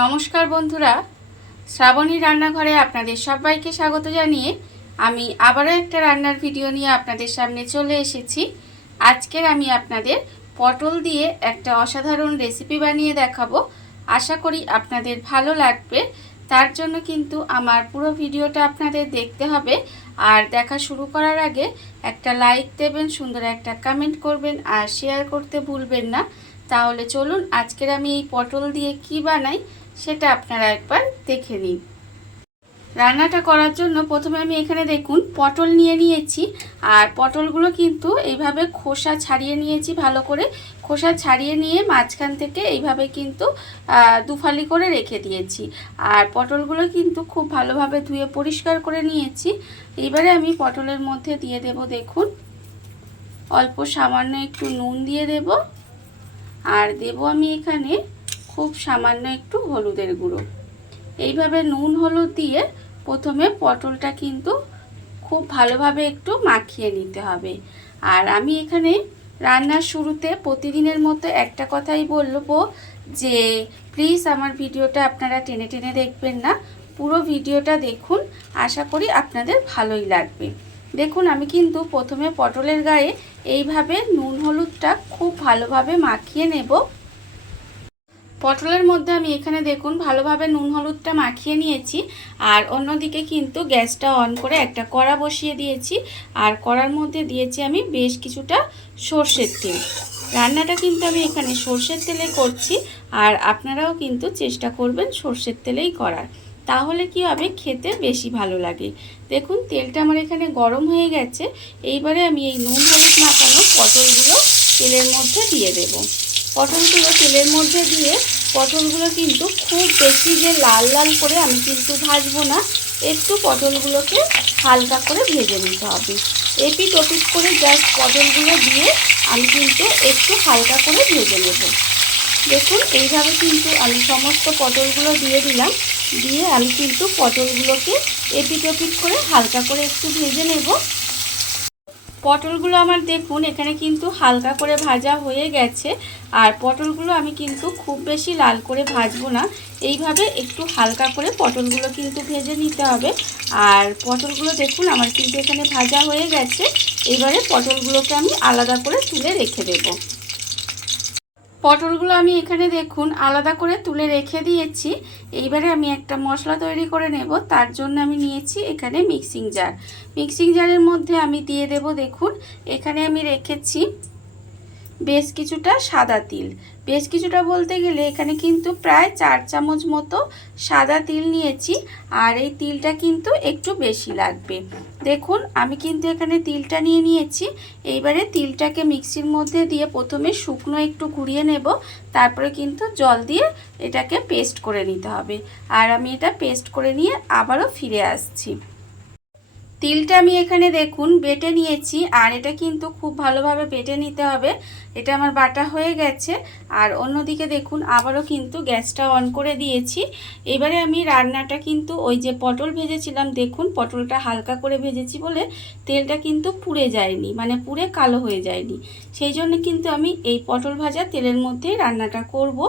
নমস্কার বন্ধুরা, শ্রাবণী রান্নাঘরে আপনাদের সবাইকে স্বাগত জানিয়ে আমি আবারও একটা রান্নার ভিডিও নিয়ে আপনাদের সামনে চলে এসেছি। আজকের আমি আপনাদের পটল দিয়ে একটা অসাধারণ রেসিপি বানিয়ে দেখাবো। আশা করি আপনাদের ভালো লাগবে। তার জন্য কিন্তু আমার পুরো ভিডিওটা আপনাদের দেখতে হবে। আর দেখা শুরু করার আগে একটা লাইক দেবেন, সুন্দর একটা কমেন্ট করবেন আর শেয়ার করতে ভুলবেন না। তাহলে চলুন আজকের আমি এই পটল দিয়ে কি বানাই সেটা আপনারা একবার দেখে নিন। রান্নাটা করার জন্য প্রথমে আমি এখানে দেখুন পটল নিয়ে নিয়েছি। আর পটলগুলো কিন্তু এইভাবে খোসা ছাড়িয়ে নিয়েছি, ভালো করে খোসা ছাড়িয়ে নিয়ে মাঝখান থেকে এইভাবে কিন্তু দুফালি করে রেখে দিয়েছি। আর পটলগুলো কিন্তু খুব ভালোভাবে ধুয়ে পরিষ্কার করে নিয়েছি। এবারে আমি পটলের মধ্যে দিয়ে দেব, দেখুন অল্প সামান্য একটু নুন দিয়ে দেব। আর দেব আমি এখানে খুব সামান্য একটু হলুদের গুঁড়ো। এইভাবে নুন হলুদ দিয়ে প্রথমে পটলটা কিন্তু খুব ভালোভাবে একটু মাখিয়ে নিতে হবে। আর আমি এখানে রান্নার শুরুতে প্রতিদিনের মতো একটা কথাই বলবো যে প্লিজ আমার ভিডিওটা আপনারা টেনে টেনে দেখবেন না, পুরো ভিডিওটা দেখুন, আশা করি আপনাদের ভালোই লাগবে। দেখুন আমি কিন্তু প্রথমে পটলের গায়ে এইভাবে নুন হলুদটা খুব ভালোভাবে মাখিয়ে নেব। পটলের মধ্যে আমি এখানে দেখুন ভালোভাবে নুন হলুদটা মাখিয়ে নিয়েছি। আর অন্যদিকে কিন্তু গ্যাসটা অন করে একটা কড়া বসিয়ে দিয়েছি। আর কড়ার মধ্যে দিয়েছি আমি বেশ কিছুটা সর্ষের তেল। রান্নাটা কিন্তু আমি এখানে সর্ষের তেলে করছি। আর আপনারাও কিন্তু চেষ্টা করবেন সর্ষের তেলেই করার, তাহলে কি হবে, খেতে বেশি ভালো লাগে। দেখুন তেলটা আমার এখানে গরম হয়ে গেছে। এইবারে আমি এই নুন হলুদ মাখানো পটলগুলো তেলের মধ্যে দিয়ে দেব। পটলগুলো তেলের মধ্যে দিয়ে পটলগুলো কিন্তু খুব বেশি যে লাল লাল করে আমি কিন্তু ভাজবো না, একটু পটলগুলোকে হালকা করে ভেজে নিতে হবে। এপিট ওপিট করে জাস্ট পটলগুলো দিয়ে আমি কিন্তু একটু হালকা করে ভেজে নেব। দেখুন এইভাবে কিন্তু আমি সমস্ত পটলগুলো দিয়ে দিলাম। দিয়ে আমি কিন্তু পটলগুলোকে এপিট ওপিট করে হালকা করে একটু ভেজে নেব। পটলগুলো আমার দেখুন এখানে কিন্তু হালকা করে ভাজা হয়ে গেছে। আর পটলগুলো আমি কিন্তু খুব বেশি লাল করে ভাজবো না, এইভাবে একটু হালকা করে পটলগুলো কিন্তু ভেজে নিতে হবে। আর পটলগুলো দেখুন আমার কিন্তু এখানে ভাজা হয়ে গেছে। এবারে পটলগুলোকে আমি আলাদা করে তুলে রেখে দেবো। পটলগুলো আমি এখানে দেখুন আলাদা করে তুলে রেখে দিয়েছি। এইবারে আমি একটা মশলা তৈরি করে নেব। তার জন্য আমি নিয়েছি এখানে মিক্সিং জার। মিক্সিং জারের মধ্যে আমি দিয়ে দেব, দেখুন এখানে আমি রেখেছি বেশ কিছুটা সাদা তিল। বেশ কিছুটা বলতে গেলে এখানে কিন্তু প্রায় 4 চামচ মতো সাদা তিল নিয়েছি। আর এই তিলটা কিন্তু একটু বেশি লাগবে। দেখুন আমি কিন্তু এখানে তিলটা নিয়ে নিয়েছি। এইবারে তিলটাকে মিক্সির মধ্যে দিয়ে প্রথমে শুকনো একটু ঘুরিয়ে নেব, তারপরে কিন্তু জল দিয়ে এটাকে পেস্ট করে নিতে হবে। আর আমি এটা পেস্ট করে নিয়ে আবারও ফিরে আসছি। তিলটা আমি এখানে দেখুন বেটে নিয়েছি। আর এটা কিন্তু খুব ভালোভাবে বেটে নিতে হবে। এটা আমার বাটা হয়ে গেছে। আর অন্যদিকে দেখুন আবারও কিন্তু গ্যাসটা অন করে দিয়েছি। এবারে আমি রান্নাটা কিন্তু ওই যে পটল ভেজেছিলাম, দেখুন পটলটা হালকা করে ভেজেছি বলে তেলটা কিন্তু পুড়ে যায়নি, মানে পুড়ে কালো হয়ে যায়নি। সেই জন্য কিন্তু আমি এই পটল ভাজা তেলের মধ্যেই রান্নাটা করব।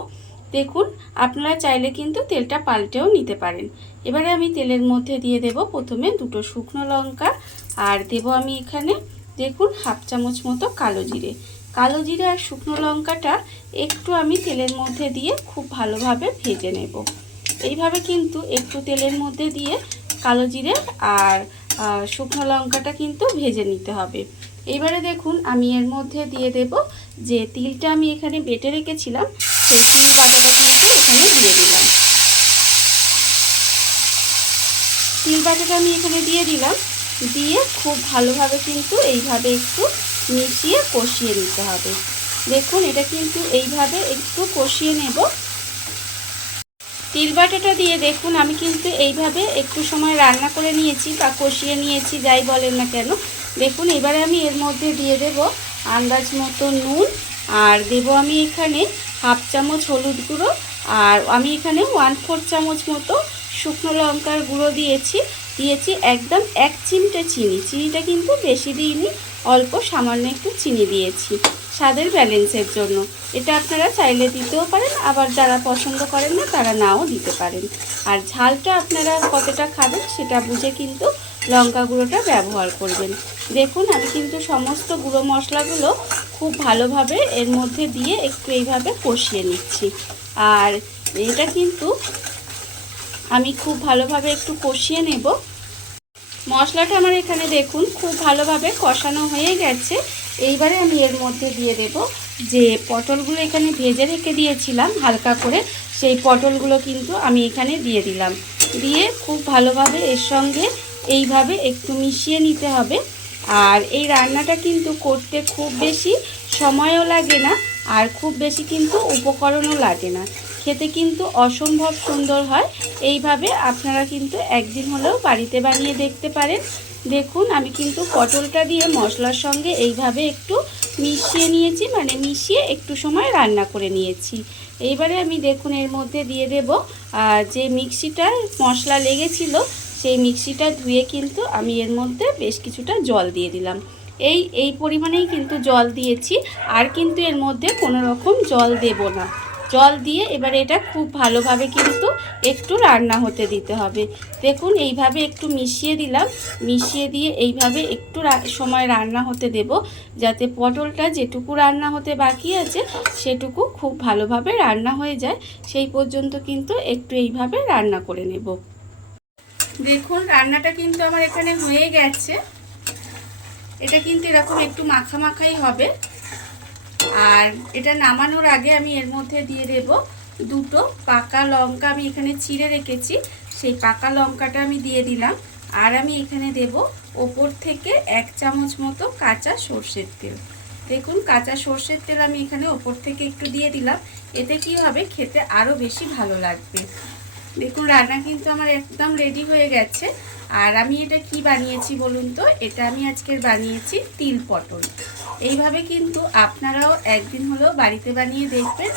দেখুন আপনারা চাইলে কিন্তু তেলটা পাল্টেও নিতে পারেন। এবারে আমি তেলের মধ্যে দিয়ে দেব প্রথমে দুটো শুকনো লঙ্কা। আর দেব আমি এখানে দেখুন হাফ চামচ মতো কালো জিরে। কালো জিরে আর শুকনো লঙ্কাটা একটু আমি তেলের মধ্যে দিয়ে খুব ভালোভাবে ভেজে নেব। এইভাবে কিন্তু একটু তেলের মধ্যে দিয়ে কালো জিরে আর শুকনো লঙ্কাটা কিন্তু ভেজে নিতে হবে। এইবারে দেখুন আমি এর মধ্যে দিয়ে দেব যে তিলটা আমি এখানে বেটে রেখেছিলাম, সেই তিল বাটাটা কিন্তু এখানে দিয়ে দিলাম। তিল বাটাটা আমি এখানে দিয়ে দিলাম। দিয়ে খুব ভালোভাবে কিন্তু এইভাবে একটু মিশিয়ে কষিয়ে নিতে হবে। দেখুন এটা কিন্তু এইভাবে একটু কষিয়ে নেব। তিল বাটাটা দিয়ে দেখুন আমি কিন্তু এইভাবে একটু সময় রান্না করে নিয়েছি বা কষিয়ে নিয়েছি, যাই বলেন না কেন। দেখুন এবারে আমি এর মধ্যে দিয়ে দেব আন্দাজ মতো নুন। আর দেব আমি এখানে হাফ চামচ হলুদ গুঁড়ো। আর আমি এখানে 1/4 চামচ মতো শুকনো লঙ্কার গুঁড়ো দিয়েছি একদম 1 চিমটে চিনি। চিনিটা কিন্তু বেশি দিইনি, অল্প সামান্য একটু চিনি দিয়েছি। স্বাদের ব্যালেন্সের জন্য। এটা আপনারা চাইলে দিতেও পারেন, আবার যারা পছন্দ করেন না তারা নাও দিতে পারেন। আর ঝালটা আপনারা কতটা খাবেন সেটা বুঝে কিন্তু লঙ্কা গুঁড়োটা ব্যবহার করবেন। দেখুন আমি কিন্তু সমস্ত গুঁড়ো মশলাগুলো খুব ভালোভাবে এর মধ্যে দিয়ে একটু এইভাবে কষিয়ে নিচ্ছি। আর এটা কিন্তু আমি খুব ভালোভাবে একটু কষিয়ে নেব। মশলাটা আমার এখানে দেখুন খুব ভালোভাবে কষানো হয়ে গেছে। এইবারে আমি এর মধ্যে দিয়ে দেব যে পটলগুলো এখানে ভেজে রেখে দিয়েছিলাম হালকা করে, সেই পটলগুলো কিন্তু আমি এখানে দিয়ে দিলাম। দিয়ে খুব ভালোভাবে এর সঙ্গে এইভাবে একটু মিশিয়ে নিতে হবে। আর এই রান্নাটা কিন্তু করতে খুব বেশি সময়ও লাগে না, আর খুব বেশি কিন্তু উপকরণও লাগে না, খেতে কিন্তু অসম্ভব সুন্দর হয়। এইভাবে আপনারা কিন্তু একদিন হলেও বাড়িতে বানিয়ে দেখতে পারেন। দেখুন আমি কিন্তু পটলটা দিয়ে মশলার সঙ্গে এইভাবে একটু মিশিয়ে নিয়েছি, মানে মিশিয়ে একটু সময় রান্না করে নিয়েছি। এইবারে আমি দেখুন এর মধ্যে দিয়ে দেব যে মিক্সিটার মশলা লেগেছিল, সেই মিক্সিটা ধুয়ে কিন্তু আমি এর মধ্যে বেশ কিছুটা জল দিয়ে দিলাম। এই পরিমাণেই কিন্তু জল দিয়েছি, আর কিন্তু এর মধ্যে কোনো রকম জল দেব না। জল দিয়ে এবারে এটা খুব ভালোভাবে কিন্তু একটু রান্না হতে দিতে হবে। দেখুন এইভাবে একটু মিশিয়ে দিলাম, মিশিয়ে দিয়ে এইভাবে একটু সময় রান্না হতে দেব, যাতে পটলটা যেটুকু রান্না হতে বাকি আছে সেটুকু খুব ভালোভাবে রান্না হয়ে যায়। সেই পর্যন্ত কিন্তু একটু এইভাবে রান্না করে নেব। দেখুন রান্নাটা কিন্তু আমার এখানে হয়ে গেছে। এটা কিন্তু এরকম একটু মাখা মাখাই হবে। আর এটা নামানোর আগে আমি এর মধ্যে দিয়ে দেব দুটো পাকা লঙ্কা, আমি এখানে চিড়ে রেখেছি, সেই পাকা লঙ্কাটা আমি দিয়ে দিলাম। আর আমি এখানে দেব ওপর থেকে 1 চামচ মতো কাঁচা সর্ষের তেল। দেখুন কাঁচা সর্ষের তেল আমি এখানে ওপর থেকে একটু দিয়ে দিলাম, এতে কি হবে খেতে আরও বেশি ভালো লাগবে। দেখুন রান্না কিন্তু আমার একদম রেডি হয়ে গেছে। আর আমি এটা কি বানিয়েছি বলুন তো, এটা আমি আজকের বানিয়েছি তিল পটল। এইভাবে কিন্তু আপনারাও একদিন হলেও বাড়িতে বানিয়ে দেখবেন,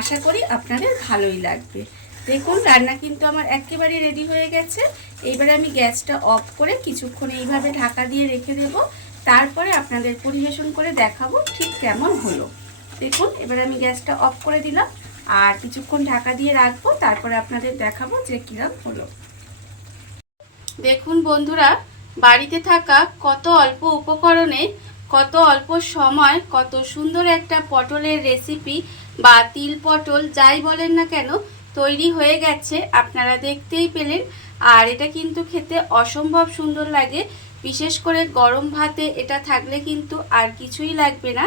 আশা করি আপনাদের ভালোই লাগবে। দেখুন রান্না কিন্তু আমার একেবারে রেডি হয়ে গেছে। এইবারে আমি গ্যাসটা অফ করে কিছুক্ষণ এইভাবে ঢাকা দিয়ে রেখে দেব, তারপরে আপনাদের পরিবেশন করে দেখাবো ঠিক কেমন হলো। দেখুন এবারে আমি গ্যাসটা অফ করে দিলাম আর কিছুক্ষণ ঢাকা দিয়ে রাখবো, তারপরে আপনাদের দেখাবো যে কিরকম হলো। দেখুন বন্ধুরা, বাড়িতে থাকা কত অল্প উপকরণে কত অল্প সময় কত সুন্দর একটা পটলের রেসিপি বা তিল পটল যাই বলেন না কেন তৈরি হয়ে গেছে, আপনারা দেখতেই পেলেন। আর এটা কিন্তু খেতে অসম্ভব সুন্দর লাগে, বিশেষ করে গরম ভাতে এটা থাকলে কিন্তু আর কিছুই লাগবে না।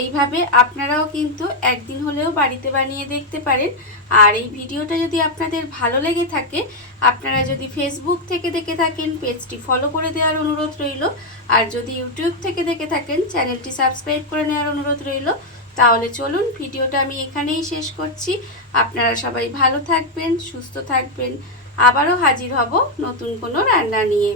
এইভাবে আপনারাও কিন্তু একদিন হলেও বাড়িতে বানিয়ে দেখতে পারেন। আর এই ভিডিওটা যদি আপনাদের ভালো লেগে থাকে, আপনারা যদি ফেসবুক থেকে দেখে থাকেন পেজটি ফলো করে দেওয়ার অনুরোধ রইল, আর যদি ইউটিউব থেকে দেখে থাকেন চ্যানেলটি সাবস্ক্রাইব করে নেওয়ার অনুরোধ রইল। তাহলে চলুন ভিডিওটা আমি এখানেই শেষ করছি। আপনারা সবাই ভালো থাকবেন, সুস্থ থাকবেন। আবারও হাজির হব নতুন কোনো রান্না নিয়ে।